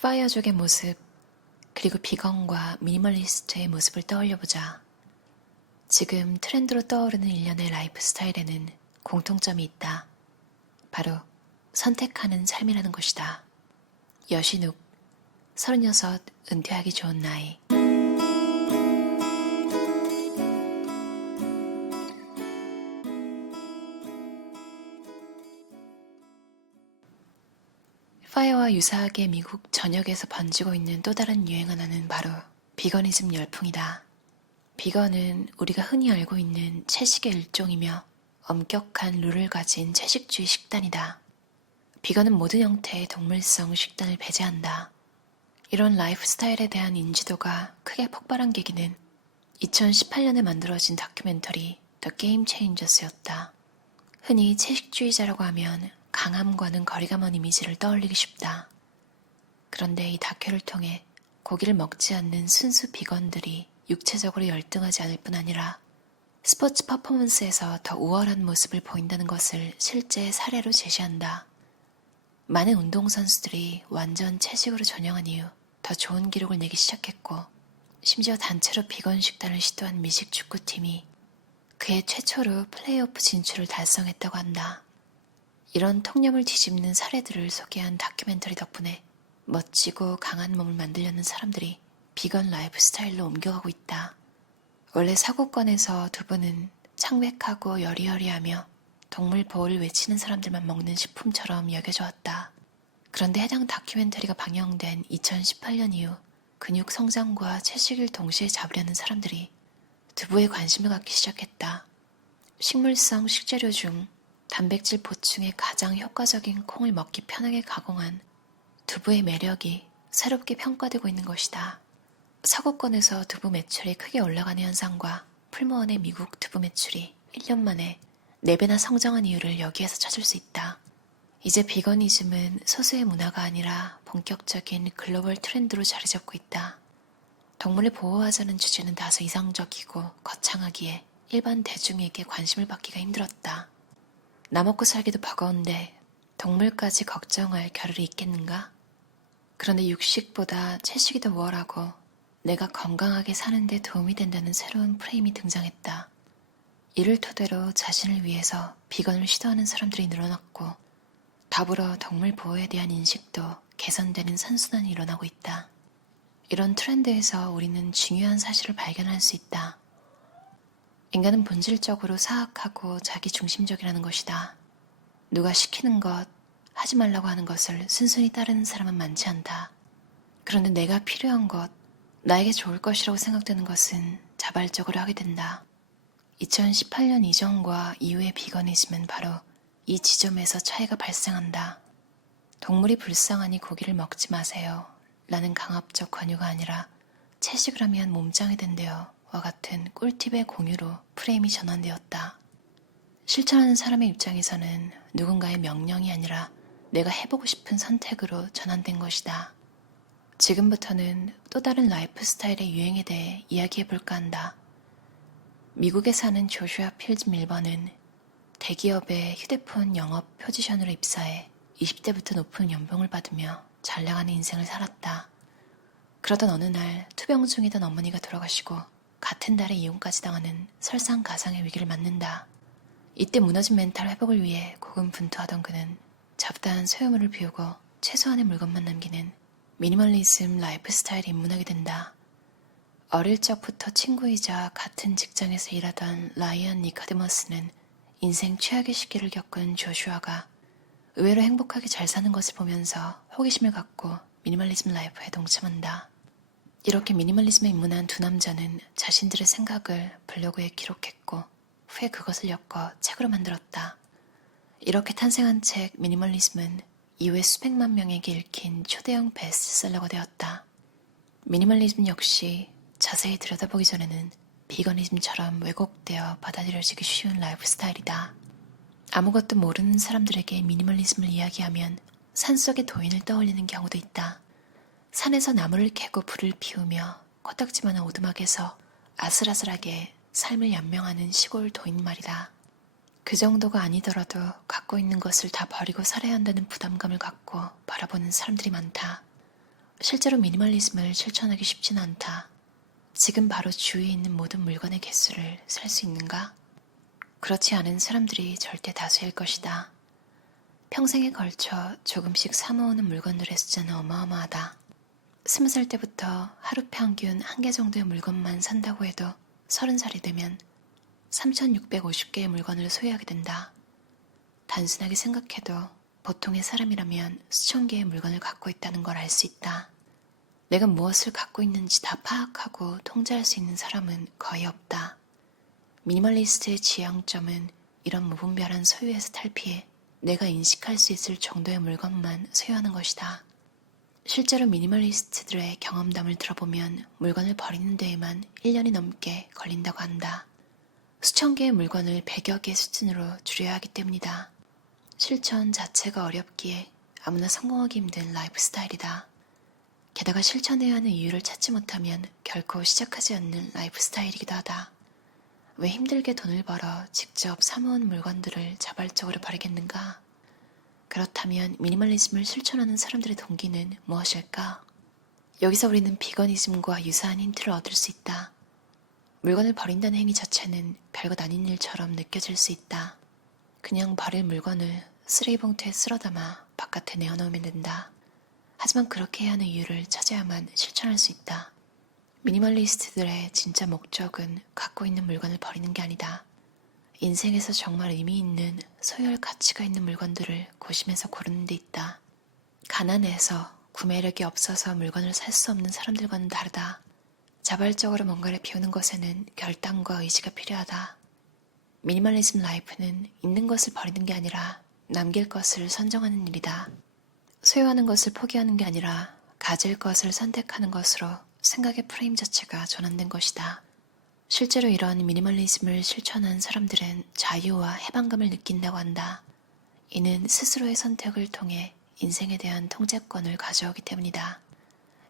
파이어족의 모습, 그리고 비건과 미니멀리스트의 모습을 떠올려보자. 지금 트렌드로 떠오르는 일련의 라이프 스타일에는 공통점이 있다. 바로 선택하는 삶이라는 것이다. 여신욱, 36, 은퇴하기 좋은 나이. 파이어와 유사하게 미국 전역에서 번지고 있는 또 다른 유행 하나는 바로 비거니즘 열풍이다. 비건은 우리가 흔히 알고 있는 채식의 일종이며 엄격한 룰을 가진 채식주의 식단이다. 비건은 모든 형태의 동물성 식단을 배제한다. 이런 라이프 스타일에 대한 인지도가 크게 폭발한 계기는 2018년에 만들어진 다큐멘터리 The Game Changers였다. 흔히 채식주의자라고 하면 강함과는 거리가 먼 이미지를 떠올리기 쉽다. 그런데 이 다큐를 통해 고기를 먹지 않는 순수 비건들이 육체적으로 열등하지 않을 뿐 아니라 스포츠 퍼포먼스에서 더 우월한 모습을 보인다는 것을 실제 사례로 제시한다. 많은 운동선수들이 완전 채식으로 전향한 이후 더 좋은 기록을 내기 시작했고, 심지어 단체로 비건 식단을 시도한 미식 축구팀이 그해 최초로 플레이오프 진출을 달성했다고 한다. 이런 통념을 뒤집는 사례들을 소개한 다큐멘터리 덕분에 멋지고 강한 몸을 만들려는 사람들이 비건 라이프 스타일로 옮겨가고 있다. 원래 사고권에서 두부는 창백하고 여리여리하며 동물 보호를 외치는 사람들만 먹는 식품처럼 여겨져 왔다. 그런데 해당 다큐멘터리가 방영된 2018년 이후 근육 성장과 채식을 동시에 잡으려는 사람들이 두부에 관심을 갖기 시작했다. 식물성 식재료 중 단백질 보충에 가장 효과적인 콩을 먹기 편하게 가공한 두부의 매력이 새롭게 평가되고 있는 것이다. 서구권에서 두부 매출이 크게 올라가는 현상과 풀무원의 미국 두부 매출이 1년 만에 4배나 성장한 이유를 여기에서 찾을 수 있다. 이제 비거니즘은 소수의 문화가 아니라 본격적인 글로벌 트렌드로 자리 잡고 있다. 동물을 보호하자는 주제는 다소 이상적이고 거창하기에 일반 대중에게 관심을 받기가 힘들었다. 나 먹고 살기도 버거운데 동물까지 걱정할 겨를이 있겠는가? 그런데 육식보다 채식이 더 우월하고 내가 건강하게 사는 데 도움이 된다는 새로운 프레임이 등장했다. 이를 토대로 자신을 위해서 비건을 시도하는 사람들이 늘어났고, 더불어 동물 보호에 대한 인식도 개선되는 선순환이 일어나고 있다. 이런 트렌드에서 우리는 중요한 사실을 발견할 수 있다. 인간은 본질적으로 사악하고 자기중심적이라는 것이다. 누가 시키는 것, 하지 말라고 하는 것을 순순히 따르는 사람은 많지 않다. 그런데 내가 필요한 것, 나에게 좋을 것이라고 생각되는 것은 자발적으로 하게 된다. 2018년 이전과 이후의 비거니즘은 바로 이 지점에서 차이가 발생한다. 동물이 불쌍하니 고기를 먹지 마세요 라는 강압적 권유가 아니라 채식을 하면 몸짱이 된대요 와 같은 꿀팁의 공유로 프레임이 전환되었다. 실천하는 사람의 입장에서는 누군가의 명령이 아니라 내가 해보고 싶은 선택으로 전환된 것이다. 지금부터는 또 다른 라이프 스타일의 유행에 대해 이야기해볼까 한다. 미국에 사는 조슈아 필즈 밀버는 대기업의 휴대폰 영업 포지션으로 입사해 20대부터 높은 연봉을 받으며 잘 나가는 인생을 살았다. 그러던 어느 날 투병 중이던 어머니가 돌아가시고 같은 달에 이혼까지 당하는 설상가상의 위기를 맞는다. 이때 무너진 멘탈 회복을 위해 고군분투하던 그는 잡다한 소유물을 비우고 최소한의 물건만 남기는 미니멀리즘 라이프 스타일에 입문하게 된다. 어릴 적부터 친구이자 같은 직장에서 일하던 라이언 니카데머스는 인생 최악의 시기를 겪은 조슈아가 의외로 행복하게 잘 사는 것을 보면서 호기심을 갖고 미니멀리즘 라이프에 동참한다. 이렇게 미니멀리즘에 입문한 두 남자는 자신들의 생각을 블로그에 기록했고 후에 그것을 엮어 책으로 만들었다. 이렇게 탄생한 책 미니멀리즘은 이후에 수백만 명에게 읽힌 초대형 베스트셀러가 되었다. 미니멀리즘 역시 자세히 들여다보기 전에는 비거니즘처럼 왜곡되어 받아들여지기 쉬운 라이프 스타일이다. 아무것도 모르는 사람들에게 미니멀리즘을 이야기하면 산속의 도인을 떠올리는 경우도 있다. 산에서 나무를 캐고 불을 피우며 코딱지만한 오두막에서 아슬아슬하게 삶을 연명하는 시골 도인 말이다. 그 정도가 아니더라도 갖고 있는 것을 다 버리고 살아야 한다는 부담감을 갖고 바라보는 사람들이 많다. 실제로 미니멀리즘을 실천하기 쉽지는 않다. 지금 바로 주위에 있는 모든 물건의 개수를 셀 수 있는가? 그렇지 않은 사람들이 절대 다수일 것이다. 평생에 걸쳐 조금씩 사모으는 물건들의 숫자는 어마어마하다. 20살 때부터 하루 평균 1개 정도의 물건만 산다고 해도 30살이 되면 3,650개의 물건을 소유하게 된다. 단순하게 생각해도 보통의 사람이라면 수천 개의 물건을 갖고 있다는 걸 알 수 있다. 내가 무엇을 갖고 있는지 다 파악하고 통제할 수 있는 사람은 거의 없다. 미니멀리스트의 지향점은 이런 무분별한 소유에서 탈피해 내가 인식할 수 있을 정도의 물건만 소유하는 것이다. 실제로 미니멀리스트들의 경험담을 들어보면 물건을 버리는 데에만 1년이 넘게 걸린다고 한다. 수천 개의 물건을 100여 개 수준으로 줄여야 하기 때문이다. 실천 자체가 어렵기에 아무나 성공하기 힘든 라이프 스타일이다. 게다가 실천해야 하는 이유를 찾지 못하면 결코 시작하지 않는 라이프 스타일이기도 하다. 왜 힘들게 돈을 벌어 직접 사모은 물건들을 자발적으로 버리겠는가? 그렇다면 미니멀리즘을 실천하는 사람들의 동기는 무엇일까? 여기서 우리는 비거니즘과 유사한 힌트를 얻을 수 있다. 물건을 버린다는 행위 자체는 별것 아닌 일처럼 느껴질 수 있다. 그냥 버릴 물건을 쓰레기 봉투에 쓸어 담아 바깥에 내어놓으면 된다. 하지만 그렇게 해야 하는 이유를 찾아야만 실천할 수 있다. 미니멀리스트들의 진짜 목적은 갖고 있는 물건을 버리는 게 아니다. 인생에서 정말 의미 있는 소유할 가치가 있는 물건들을 고심해서 고르는 데 있다. 가난해서 구매력이 없어서 물건을 살 수 없는 사람들과는 다르다. 자발적으로 뭔가를 비우는 것에는 결단과 의지가 필요하다. 미니멀리즘 라이프는 있는 것을 버리는 게 아니라 남길 것을 선정하는 일이다. 소유하는 것을 포기하는 게 아니라 가질 것을 선택하는 것으로 생각의 프레임 자체가 전환된 것이다. 실제로 이러한 미니멀리즘을 실천한 사람들은 자유와 해방감을 느낀다고 한다. 이는 스스로의 선택을 통해 인생에 대한 통제권을 가져오기 때문이다.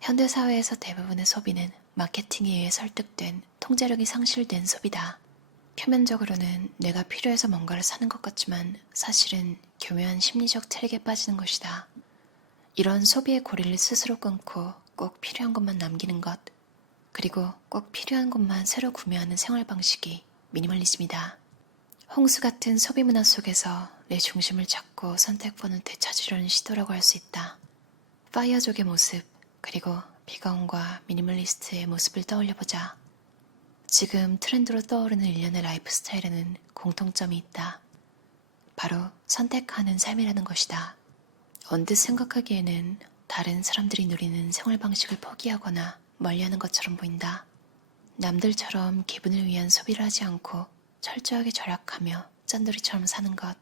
현대사회에서 대부분의 소비는 마케팅에 의해 설득된 통제력이 상실된 소비다. 표면적으로는 내가 필요해서 뭔가를 사는 것 같지만 사실은 교묘한 심리적 트릭에 빠지는 것이다. 이런 소비의 고리를 스스로 끊고 꼭 필요한 것만 남기는 것, 그리고 꼭 필요한 것만 새로 구매하는 생활 방식이 미니멀리즘이다. 홍수 같은 소비 문화 속에서 내 중심을 찾고 선택권을 되찾으려는 시도라고 할 수 있다. 파이어족의 모습, 그리고 비건과 미니멀리스트의 모습을 떠올려보자. 지금 트렌드로 떠오르는 일련의 라이프 스타일에는 공통점이 있다. 바로 선택하는 삶이라는 것이다. 언뜻 생각하기에는 다른 사람들이 누리는 생활 방식을 포기하거나 멀리하는 것처럼 보인다. 남들처럼 기분을 위한 소비를 하지 않고 철저하게 절약하며 짠돌이처럼 사는 것,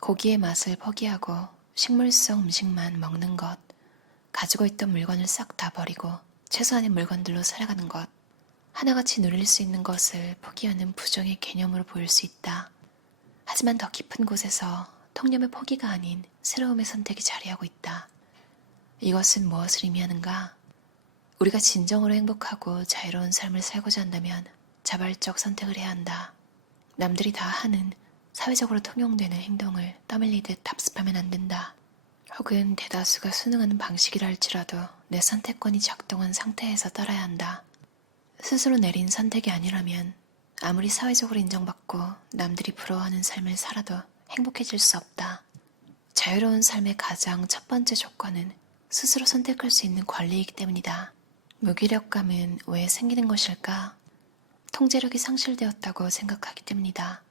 고기의 맛을 포기하고 식물성 음식만 먹는 것, 가지고 있던 물건을 싹 다 버리고 최소한의 물건들로 살아가는 것, 하나같이 누릴 수 있는 것을 포기하는 부정의 개념으로 보일 수 있다. 하지만 더 깊은 곳에서 통념의 포기가 아닌 새로움의 선택이 자리하고 있다. 이것은 무엇을 의미하는가? 우리가 진정으로 행복하고 자유로운 삶을 살고자 한다면 자발적 선택을 해야 한다. 남들이 다 하는 사회적으로 통용되는 행동을 떠밀리듯 답습하면 안 된다. 혹은 대다수가 순응하는 방식이라 할지라도 내 선택권이 작동한 상태에서 따라야 한다. 스스로 내린 선택이 아니라면 아무리 사회적으로 인정받고 남들이 부러워하는 삶을 살아도 행복해질 수 없다. 자유로운 삶의 가장 첫 번째 조건은 스스로 선택할 수 있는 권리이기 때문이다. 무기력감은 왜 생기는 것일까? 통제력이 상실되었다고 생각하기 때문이다.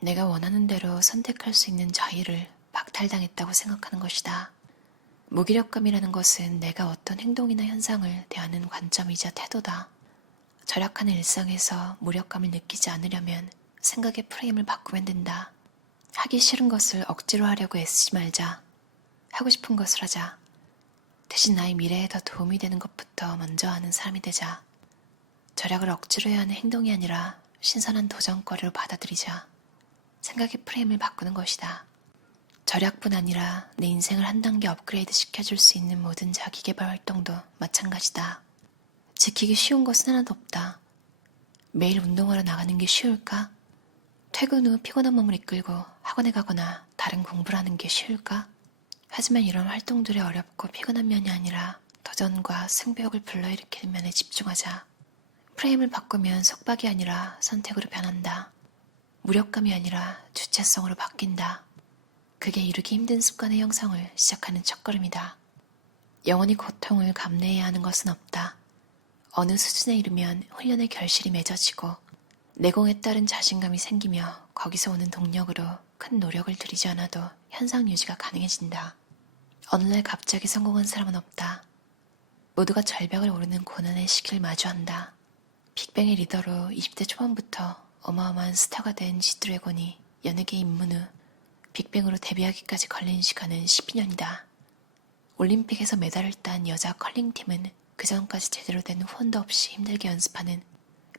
내가 원하는 대로 선택할 수 있는 자유를 박탈당했다고 생각하는 것이다. 무기력감이라는 것은 내가 어떤 행동이나 현상을 대하는 관점이자 태도다. 절약하는 일상에서 무력감을 느끼지 않으려면 생각의 프레임을 바꾸면 된다. 하기 싫은 것을 억지로 하려고 애쓰지 말자. 하고 싶은 것을 하자. 대신 나의 미래에 더 도움이 되는 것부터 먼저 하는 사람이 되자. 절약을 억지로 해야 하는 행동이 아니라 신선한 도전거리로 받아들이자. 생각의 프레임을 바꾸는 것이다. 절약뿐 아니라 내 인생을 한 단계 업그레이드 시켜줄 수 있는 모든 자기계발 활동도 마찬가지다. 지키기 쉬운 것은 하나도 없다. 매일 운동하러 나가는 게 쉬울까? 퇴근 후 피곤한 몸을 이끌고 학원에 가거나 다른 공부를 하는 게 쉬울까? 하지만 이런 활동들이 어렵고 피곤한 면이 아니라 더 도전과 승부욕을 불러일으키는 면에 집중하자. 프레임을 바꾸면 속박이 아니라 선택으로 변한다. 무력감이 아니라 주체성으로 바뀐다. 그게 이루기 힘든 습관의 형성을 시작하는 첫걸음이다. 영원히 고통을 감내해야 하는 것은 없다. 어느 수준에 이르면 훈련의 결실이 맺어지고 내공에 따른 자신감이 생기며 거기서 오는 동력으로 큰 노력을 들이지 않아도 현상 유지가 가능해진다. 어느 날 갑자기 성공한 사람은 없다. 모두가 절벽을 오르는 고난의 시기를 마주한다. 빅뱅의 리더로 20대 초반부터 어마어마한 스타가 된 지드래곤이 연예계 입문 후 빅뱅으로 데뷔하기까지 걸린 시간은 12년이다. 올림픽에서 메달을 딴 여자 컬링팀은 그 전까지 제대로 된 후원도 없이 힘들게 연습하는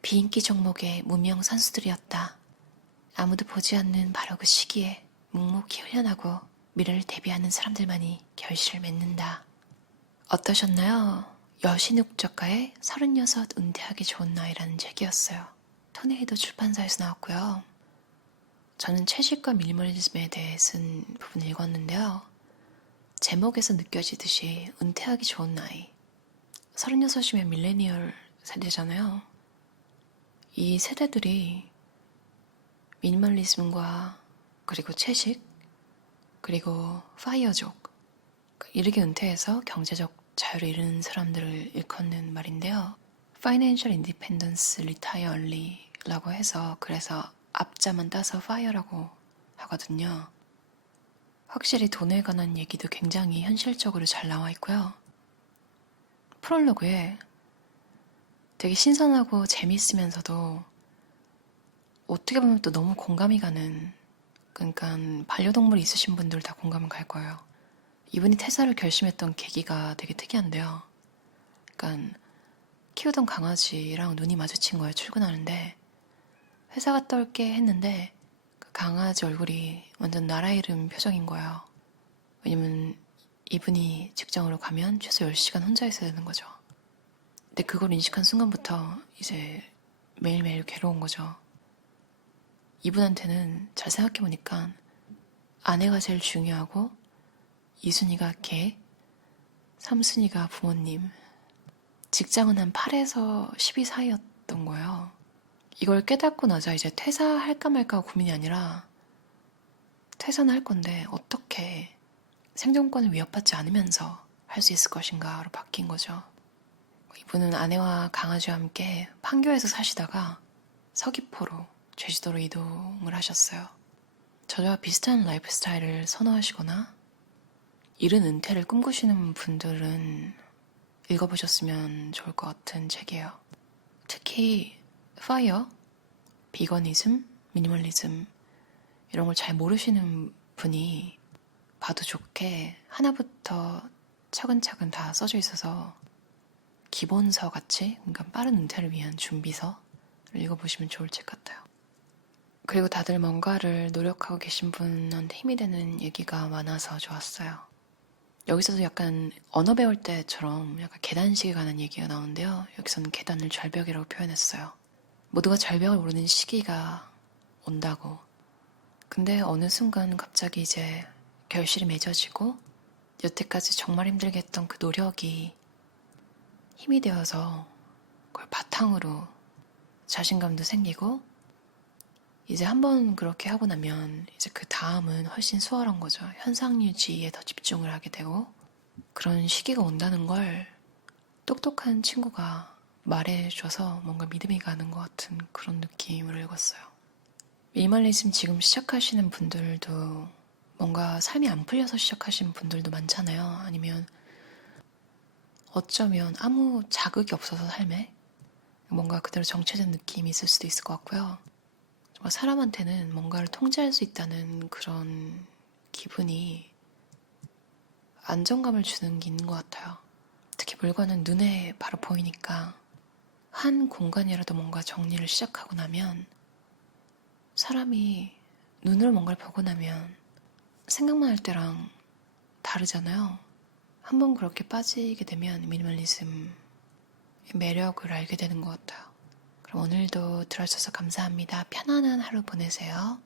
비인기 종목의 무명 선수들이었다. 아무도 보지 않는 바로 그 시기에 묵묵히 훈련하고 미래를 대비하는 사람들만이 결실을 맺는다. 어떠셨나요? 여신욱 작가의 36 은퇴하기 좋은 나이라는 책이었어요. 토네이도 출판사에서 나왔고요. 저는 채식과 미니멀리즘에 대해 쓴 부분을 읽었는데요. 제목에서 느껴지듯이 은퇴하기 좋은 나이. 36이면 밀레니얼 세대잖아요. 이 세대들이 미니멀리즘과 그리고 채식 그리고 파이어족 이르게 은퇴해서 경제적 자유를 이루는 사람들을 일컫는 말인데요. Financial Independence Retire Early라고 해서 그래서 앞자만 따서 FIRE라고 하거든요. 확실히 돈에 관한 얘기도 굉장히 현실적으로 잘 나와 있고요. 프롤로그에 되게 신선하고 재미있으면서도 어떻게 보면 또 너무 공감이 가는, 그러니까 반려동물이 있으신 분들 다 공감은 갈 거예요. 이분이 퇴사를 결심했던 계기가 되게 특이한데요. 그러니까 키우던 강아지랑 눈이 마주친 거예요. 출근하는데 회사 갔다 올게 했는데 그 강아지 얼굴이 완전 나라 이름 표정인 거예요. 왜냐면 이분이 직장으로 가면 최소 10시간 혼자 있어야 되는 거죠. 근데 그걸 인식한 순간부터 이제 매일매일 괴로운 거죠. 이분한테는 잘 생각해보니까 아내가 제일 중요하고 2순위가 개, 3순위가 부모님, 직장은 한 8에서 12 사이였던 거예요. 이걸 깨닫고 나자 이제 퇴사할까 말까 고민이 아니라 퇴사는 할 건데 어떻게 생존권을 위협받지 않으면서 할 수 있을 것인가로 바뀐 거죠. 이분은 아내와 강아지와 함께 판교에서 사시다가 서귀포로 제주도로 이동을 하셨어요. 저와 비슷한 라이프 스타일을 선호하시거나 이른 은퇴를 꿈꾸시는 분들은 읽어보셨으면 좋을 것 같은 책이에요. 특히 파이어, 비거니즘, 미니멀리즘 이런 걸 잘 모르시는 분이 봐도 좋게 하나부터 차근차근 다 써져 있어서 기본서 같이, 그러니까 빠른 은퇴를 위한 준비서를 읽어보시면 좋을 책 같아요. 그리고 다들 뭔가를 노력하고 계신 분한테 힘이 되는 얘기가 많아서 좋았어요. 여기서도 약간 언어 배울 때처럼 약간 계단식에 관한 얘기가 나오는데요. 여기서는 계단을 절벽이라고 표현했어요. 모두가 절벽을 오르는 시기가 온다고. 근데 어느 순간 갑자기 이제 결실이 맺어지고 여태까지 정말 힘들게 했던 그 노력이 힘이 되어서 그걸 바탕으로 자신감도 생기고 이제 한번 그렇게 하고 나면 이제 그 다음은 훨씬 수월한 거죠. 현상 유지에 더 집중을 하게 되고 그런 시기가 온다는 걸 똑똑한 친구가 말해줘서 뭔가 믿음이 가는 것 같은 그런 느낌으로 읽었어요. 미니멀리즘 지금 시작하시는 분들도 뭔가 삶이 안 풀려서 시작하시는 분들도 많잖아요. 아니면 어쩌면 아무 자극이 없어서 삶에 뭔가 그대로 정체된 느낌이 있을 수도 있을 것 같고요. 정말 사람한테는 뭔가를 통제할 수 있다는 그런 기분이 안정감을 주는 게 있는 것 같아요. 특히 물건은 눈에 바로 보이니까 한 공간이라도 뭔가 정리를 시작하고 나면 사람이 눈으로 뭔가를 보고 나면 생각만 할 때랑 다르잖아요. 한번 그렇게 빠지게 되면 미니멀리즘 매력을 알게 되는 것 같아요. 그럼 오늘도 들어주셔서 감사합니다. 편안한 하루 보내세요.